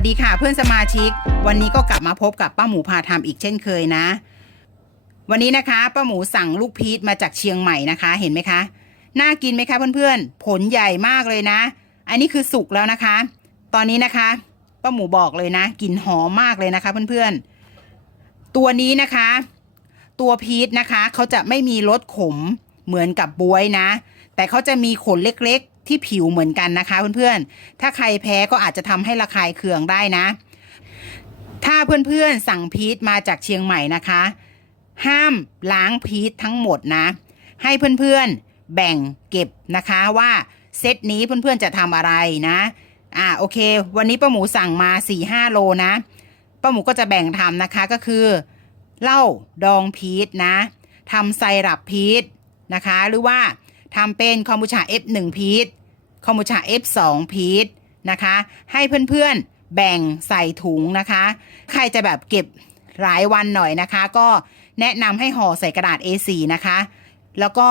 สดีค่ะเพื่อนสมาชิก วันนี้ก็กลับมาพบกับป้าหมูพาทำอีกเช่นเคยนะ วันนี้นะคะป้าหมูสั่งลูกพีชมาจากเชียงใหม่นะคะ เห็นไหมคะน่ากินไหมคะเพื่อนๆผลใหญ่มากเลยนะ อันนี้คือสุกแล้วนะคะ ตอนนี้นะคะป้าหมูบอกเลยนะกลิ่นหอมมากเลยนะคะเพื่อนๆตัวนี้นะคะ ตัวพีชนะคะเขาจะไม่มีรสขมเหมือนกับบวยนะ แต่เขาจะมีขนเล็กๆ ที่ผิวเหมือนกันนะคะเพื่อนๆ ถ้าใครแพ้ก็อาจจะทำให้ระคายเคืองได้นะ ถ้าเพื่อนๆสั่งพีชมาจากเชียงใหม่นะคะ ห้ามล้างพีชทั้งหมดนะ ให้เพื่อนๆแบ่งเก็บนะคะว่าเซตนี้เพื่อนๆจะทำอะไรนะอ่าโอเค วันนี้ป้าหมูสั่งมา4ี่ห้าโลนะป้าหมูก็จะแบ่งทำนะคะก็คือเหล้าดองพีชนะทำไซรัปพีชนะคะ หรือว่าทำเป็นคอมบูชา F1 พีช คอมบูชา F2 พีชนะคะ ให้เพื่อนๆแบ่งใส่ถุงนะคะ ใครจะแบบเก็บหลายวันหน่อยนะคะ ก็แนะนำให้ห่อใส่กระดาษ A4 นะคะ แล้วก็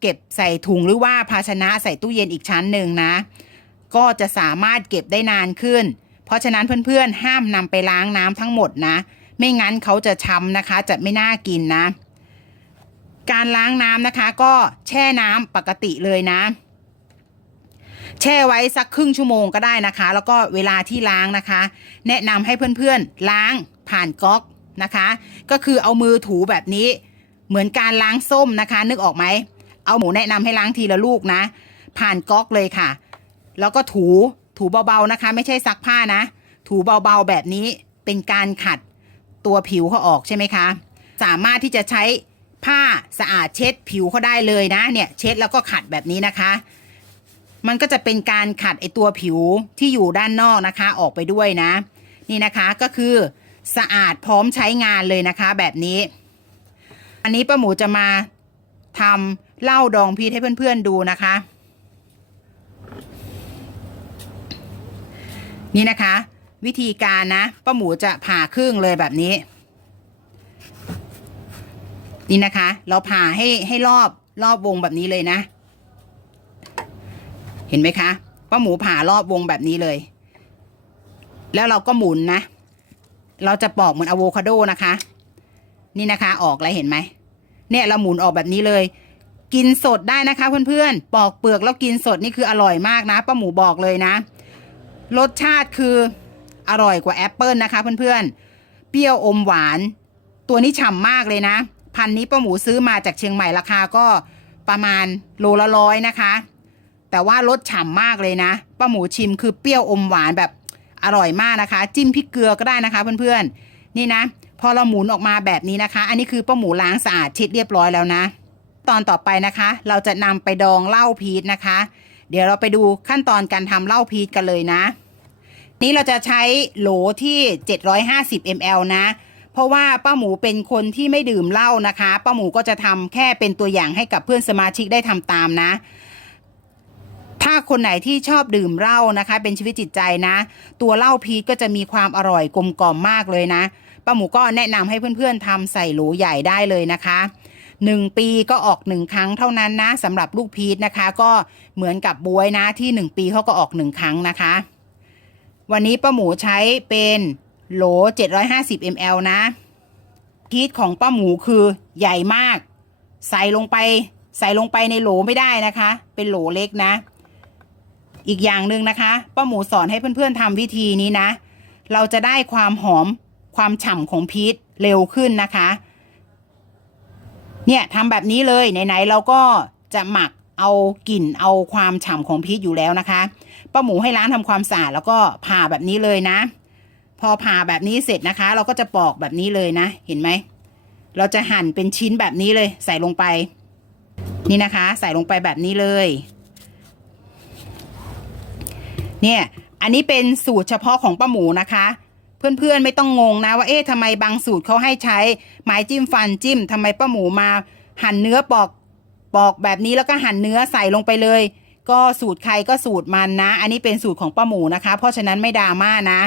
เก็บใส่ถุงหรือว่าภาชนะใส่ตู้เย็นอีกชั้นหนึ่งนะ ก็จะสามารถเก็บได้นานขึ้น เพราะฉะนั้นเพื่อนๆ ห้ามนำไปล้างน้ำทั้งหมดนะ ไม่งั้นเขาจะช้ำนะคะ จะไม่น่ากินนะ การล้างน้ำนะคะก็แช่น้ำปกติเลยนะ แช่ไว้สักครึ่งชั่วโมงก็ได้นะคะ แล้วก็เวลาที่ล้างนะคะ แนะนำให้เพื่อนๆล้างผ่านก๊อกนะคะ ก็คือเอามือถูแบบนี้ เหมือนการล้างส้มนะคะ นึกออกไหมเอาหมูแนะนำให้ล้างทีละลูกนะ ผ่านก๊อกเลยค่ะ แล้วก็ถูถูเบาๆนะคะ ไม่ใช่ซักผ้านะ ถูเบาๆแบบนี้เป็นการขัดตัวผิวเขาออกใช่ไหมคะ สามารถที่จะใช้ผ้าสะอาดเช็ดผิวเขาได้เลยนะเนี่ยเช็ดแล้วก็ขัดแบบนี้นะคะ มันก็จะเป็นการขัดไอตัวผิวที่อยู่ด้านนอกนะคะออกไปด้วยนะ นี่นะคะก็คือสะอาดพร้อมใช้งานเลยนะคะ แบบนี้ อันนี้ป้าหมูจะมาทำเหล้าดองพีชให้เพื่อนๆดูนะคะ นี่นะคะ วิธีการนะป้าหมูจะผ่าครึ่งเลยแบบนี้ นี่นะคะ เราผ่าให้ให้รอบรอบวงแบบนี้เลยนะ เห็นไหมคะป้าหมูผ่ารอบวงแบบนี้เลย แล้วเราก็หมุนนะ เราจะปอกเหมือนอะโวคาโดนะคะ นี่นะคะออกแล้วเห็นไหมเนี่ยเราหมุนออกแบบนี้เลย กินสดได้นะคะ เพื่อนๆ ปอกเปลือกแล้วกินสดนี่คืออร่อยมากนะป้าหมูบอกเลยนะ รสชาติคืออร่อยกว่าแอปเปิลนะคะเพื่อนๆ เปรี้ยวอมหวาน ตัวนี้ฉ่ำมากเลยนะ พันนี้ป้าหมูซื้อมาจากเชียงใหม่ราคาก็ประมาณโลละร้อยนะคะ แต่ว่ารสฉ่ำมากเลยนะป้าหมูชิมคือเปรี้ยวอมหวานแบบอร่อยมากนะคะ จิ้มพริกเกลือก็ได้นะคะเพื่อนๆ นี่นะ พอเราหมุนออกมาแบบนี้นะคะ อันนี้คือป้าหมูล้างสะอาดเช็ดเรียบร้อยแล้วนะ ตอนต่อไปนะคะ เราจะนำไปดองเหล้าพีชนะคะ เดี๋ยวเราไปดูขั้นตอนการทำเหล้าพีชกันเลยนะ นี้เราจะใช้โหลที่ 750 ml นะ เพราะว่าป้าหมูเป็นคนที่ไม่ดื่มเหล้านะคะ ป้าหมูก็จะทำแค่เป็นตัวอย่างให้กับเพื่อนสมาชิกได้ทำตามนะ ถ้าคนไหนที่ชอบดื่มเหล้านะคะ เป็นชีวิตจิตใจนะ ตัวเหล้าพีชก็จะมีความอร่อยกลมกล่อมมากเลยนะป้าหมูก็แนะนำให้เพื่อนๆทำใส่โหลใหญ่ได้เลยนะคะหนึ่งปีก็ออกหนึ่งครั้งเท่านั้นนะสำหรับลูกพีชนะคะ ก็เหมือนกับบวยนะที่หนึ่งปีเขาก็ออกหนึ่งครั้งนะคะ วันนี้ป้าหมูใช้เป็นโหล 750 ml นะ พีชของป้าหมูคือใหญ่มาก ใส่ลงไป ใส่ลงไปในโหลไม่ได้นะคะ เป็นโหลเล็กนะ อีกอย่างหนึ่งนะคะป้าหมูสอนให้เพื่อนๆทำวิธีนี้นะ เราจะได้ความหอมความฉ่ำของพีชเร็วขึ้นนะคะ เนี่ยทำแบบนี้เลยไหนๆเราก็จะหมักเอากลิ่นเอาความฉ่ำของพีชอยู่แล้วนะคะป้าหมูให้ล้างทำความสะอาดแล้วก็ผ่าแบบนี้เลยนะ พอผ่าแบบนี้เสร็จนะคะ เราก็จะปอกแบบนี้เลยนะ เห็นไหมเราจะหั่นเป็นชิ้นแบบนี้เลย ใส่ลงไป นี่นะคะ ใส่ลงไปแบบนี้เลย เนี่ยอันนี้เป็นสูตรเฉพาะของป้าหมูนะคะ เพื่อนๆไม่ต้องงงนะว่าเอ๊ะทำไมบางสูตรเขาให้ใช้ไม้จิ้มฟันจิ้มทำไมป้าหมูมา หั่นเนื้อปอกปอกแบบนี้แล้วก็หั่นเนื้อใส่ลงไปเลย ก็สูตรใครก็สูตรมันนะ อันนี้เป็นสูตรของป้าหมูนะคะ เพราะฉะนั้นไม่ดราม่านะ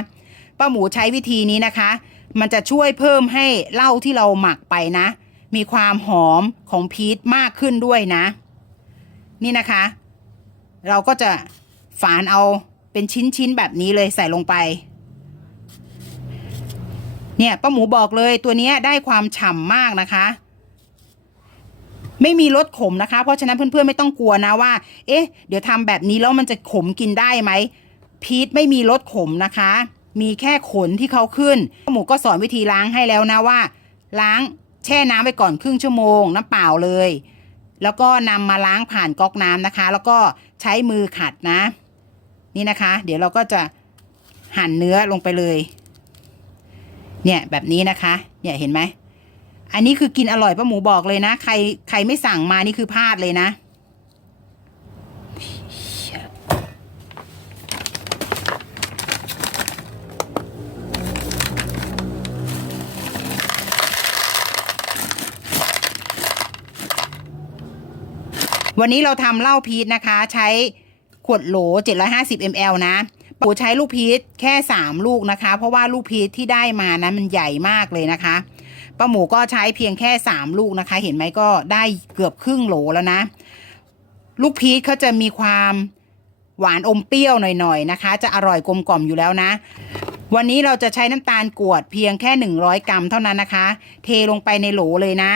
ป้าหมูใช้วิธีนี้นะคะ มันจะช่วยเพิ่มให้เหล้าที่เราหมักไปนะ มีความหอมของพีชมากขึ้นด้วยนะ นี่นะคะ เราก็จะฝานเอา เป็นชิ้นๆแบบนี้เลยใส่ลงไป เนี่ยป้าหมูบอกเลยตัวนี้ได้ความฉ่ำมากนะคะ ไม่มีรสขมนะคะ เพราะฉะนั้นเพื่อนๆไม่ต้องกลัวนะว่า เอ๊ะ เดี๋ยวทำแบบนี้แล้วมันจะขมกินได้ไหมพีชไม่มีรสขมนะคะ มีแค่ขนที่เขาขึ้นป้าหมูก็สอนวิธีล้างให้แล้วนะว่า ล้างแช่น้ำไปก่อนครึ่งชั่วโมงน้ำเปล่าเลยแล้วก็นำมาล้างผ่านก๊อกน้ำนะคะ แล้วก็ใช้มือขัดนะ นี่นะคะ เดี๋ยวเราก็จะหั่นเนื้อลงไปเลย เนี่ยแบบนี้นะคะ เนี่ยเห็นไหม อันนี้คือกินอร่อยป้าหมูบอกเลยนะ ใครใครไม่สั่งมานี่คือพลาดเลยนะ วันนี้เราทำเหล้าพีชนะคะ ใช้ ขวดโหล 750 ml นะปูใช้ลูกพีชแค่ 3 ลูกนะคะ เพราะว่าลูกพีชที่ได้มานะมันใหญ่มากเลยนะคะป้าหมูก็ใช้เพียงแค่ 3 ลูกนะคะ เห็นไหมก็ได้เกือบครึ่งโหลแล้วนะ ลูกพีชเขาจะมีความหวานอมเปรี้ยวหน่อยๆนะคะ จะอร่อยกลมกล่อมอยู่แล้วนะ วันนี้เราจะใช้น้ำตาลกวดเพียงแค่ 100 กรัมเท่านั้นนะคะ เทลงไปในโหลเลยนะ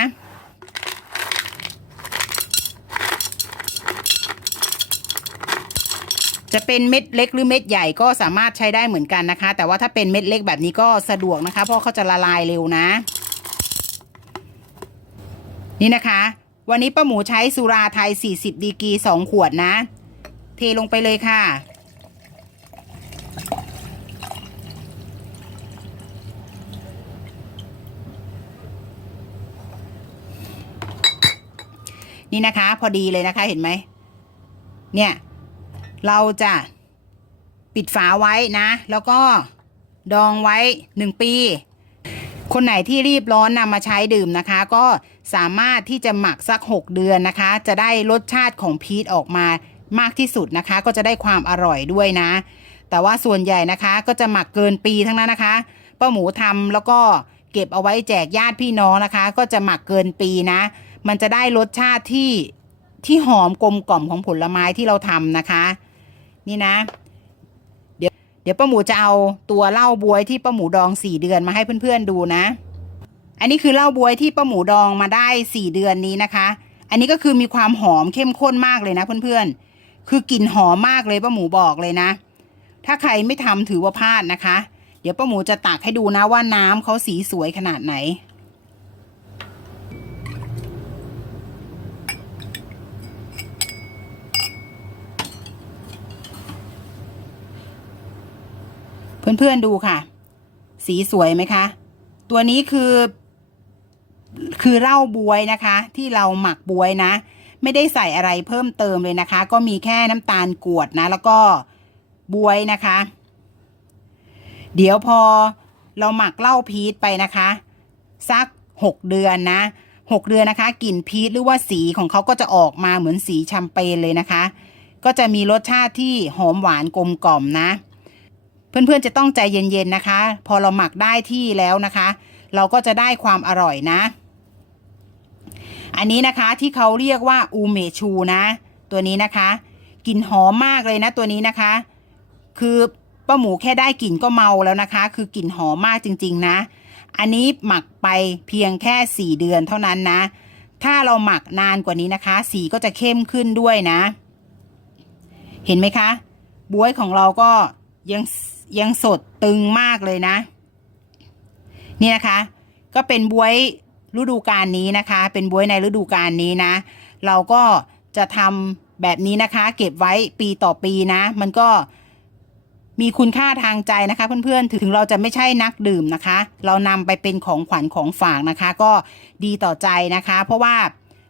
จะเป็นเม็ดเล็กหรือเม็ดใหญ่ก็สามารถใช้ได้เหมือนกันนะคะ แต่ว่าถ้าเป็นเม็ดเล็กแบบนี้ก็สะดวกนะคะ เพราะเขาจะละลายเร็วนะ นี่นะคะ วันนี้ป้าหมูใช้สุราไทย 40 ดีกี2ขวดนะ เทลงไปเลยค่ะนี่นะคะ พอดีเลยนะคะเห็นไหมเนี่ย เราจะปิดฝาไว้นะ แล้วก็ดองไว้หนึ่งปี คนไหนที่รีบร้อนนำมาใช้ดื่มนะคะ ก็สามารถที่จะหมักสัก 6 เดือนนะคะ จะได้รสชาติของพีชออกมามากที่สุดนะคะ ก็จะได้ความอร่อยด้วยนะ แต่ว่าส่วนใหญ่นะคะก็จะหมักเกินปีทั้งนั้นนะคะป้าหมูทำแล้วก็เก็บเอาไว้แจกญาติพี่น้องนะคะ ก็จะหมักเกินปีนะ มันจะได้รสชาติที่ที่หอมกลมกล่อมของผลไม้ที่เราทำนะคะ นี่นะ เดี๋ยวเดี๋ยวป้าหมูจะเอาตัวเหล้าบวยที่ป้าหมูดองสี่เดือนมาให้เพื่อนๆดูนะ อันนี้คือเหล้าบวยที่ป้าหมูดองมาได้สี่เดือนนี้นะคะ อันนี้ก็คือมีความหอมเข้มข้นมากเลยนะเพื่อนๆ คือกลิ่นหอมมากเลยป้าหมูบอกเลยนะ ถ้าใครไม่ทำถือว่าพลาดนะคะ เดี๋ยวป้าหมูจะตักให้ดูนะว่าน้ำเขาสีสวยขนาดไหน เพื่อนๆดูค่ะ สีสวยไหมคะ ตัวนี้คือ คือเหล้าบวยนะคะ ที่เราหมักบวยนะ ไม่ได้ใส่อะไรเพิ่มเติมเลยนะคะ ก็มีแค่น้ำตาลกวดนะ แล้วก็บวยนะคะ เดี๋ยวพอเราหมักเหล้าพีชไปนะคะ สักหกเดือนนะหกเดือนนะคะกลิ่นพีชหรือว่าสีของเขาก็จะออกมาเหมือนสีแชมเปญเลยนะคะ ก็จะมีรสชาติที่หอมหวานกลมกล่อมนะ เพื่อนๆจะต้องใจเย็นๆนะคะ พอเราหมักได้ที่แล้วนะคะ เราก็จะได้ความอร่อยนะ อันนี้นะคะที่เขาเรียกว่าอูเมชูนะ ตัวนี้นะคะกลิ่นหอมมากเลยนะตัวนี้นะคะ คือป้าหมูแค่ได้กลิ่นก็เมาแล้วนะคะ คือกลิ่นหอมมากจริง ๆนะ อันนี้หมักไปเพียงแค่สี่เดือนเท่านั้นนะ ถ้าเราหมักนานกว่านี้นะคะ สีก็จะเข้มขึ้นด้วยนะ เห็นไหมคะ บวยของเราก็ยัง ยังสดตึงมากเลยนะ นี่นะคะ ก็เป็นบวยฤดูกาลนี้นะคะ เป็นบวยในฤดูกาลนี้นะ เราก็จะทำแบบนี้นะคะ เก็บไว้ปีต่อปีนะ มันก็มีคุณค่าทางใจนะคะ เพื่อนๆ ถึงเราจะไม่ใช่นักดื่มนะคะ เรานำไปเป็นของขวัญของฝากนะคะ ก็ดีต่อใจนะคะ เพราะว่า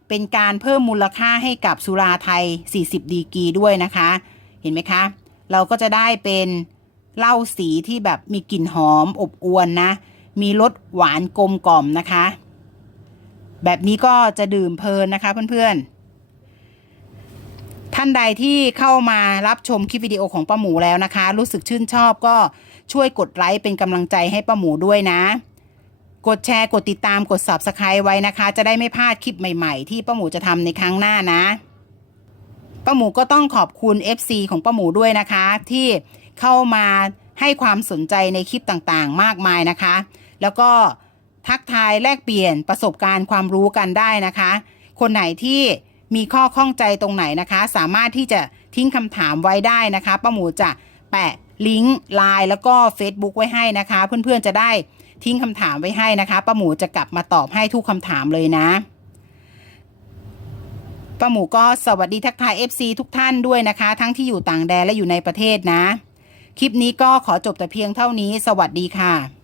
เป็นการเพิ่มมูลค่าให้กับสุราไทย 40 ดีกรีด้วยนะคะ เห็นไหมคะ เราก็จะได้เป็น เหล้าสีที่แบบมีกลิ่นหอมอบอวนนะ มีรสหวานกลมกล่อมนะคะ แบบนี้ก็จะดื่มเพลินนะคะเพื่อนๆ ท่านใดที่เข้ามารับชมคลิปวิดีโอของป้าหมูแล้วนะคะ รู้สึกชื่นชอบก็ช่วยกดไลค์เป็นกำลังใจให้ป้าหมูด้วยนะ กดแชร์กดติดตามกด subscribe ไว้นะคะ จะได้ไม่พลาดคลิปใหม่ๆ ที่ป้าหมูจะทำในครั้งหน้านะป้าหมูก็ต้องขอบคุณ FC ของป้าหมูด้วยนะคะ ที่ เข้ามาให้ความสนใจในคลิปต่างๆ มากมายนะคะ แล้วก็ทักทายแลกเปลี่ยนประสบการณ์ความรู้กันได้นะคะ คนไหนที่มีข้อข้องใจตรงไหนนะคะ สามารถที่จะทิ้งคำถามไว้ได้นะคะป้าหมูจะแปะลิงก์ไลน์แล้วก็ Facebook ไว้ให้นะคะ เพื่อนๆจะได้ทิ้งคำถามไว้ให้นะคะป้าหมูจะกลับมาตอบให้ทุกคำถามเลยนะป้าหมูก็สวัสดีทักทาย FC ทุกท่านด้วยนะคะ ทั้งที่อยู่ต่างแดนและอยู่ในประเทศนะ คลิปนี้ก็ขอจบแต่เพียงเท่านี้ สวัสดีค่ะ